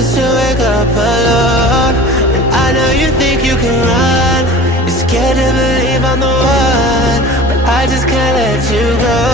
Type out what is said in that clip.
just to wake up alone. And I know you think you can run, you're scared to believe I'm the one, but I just can't let you go.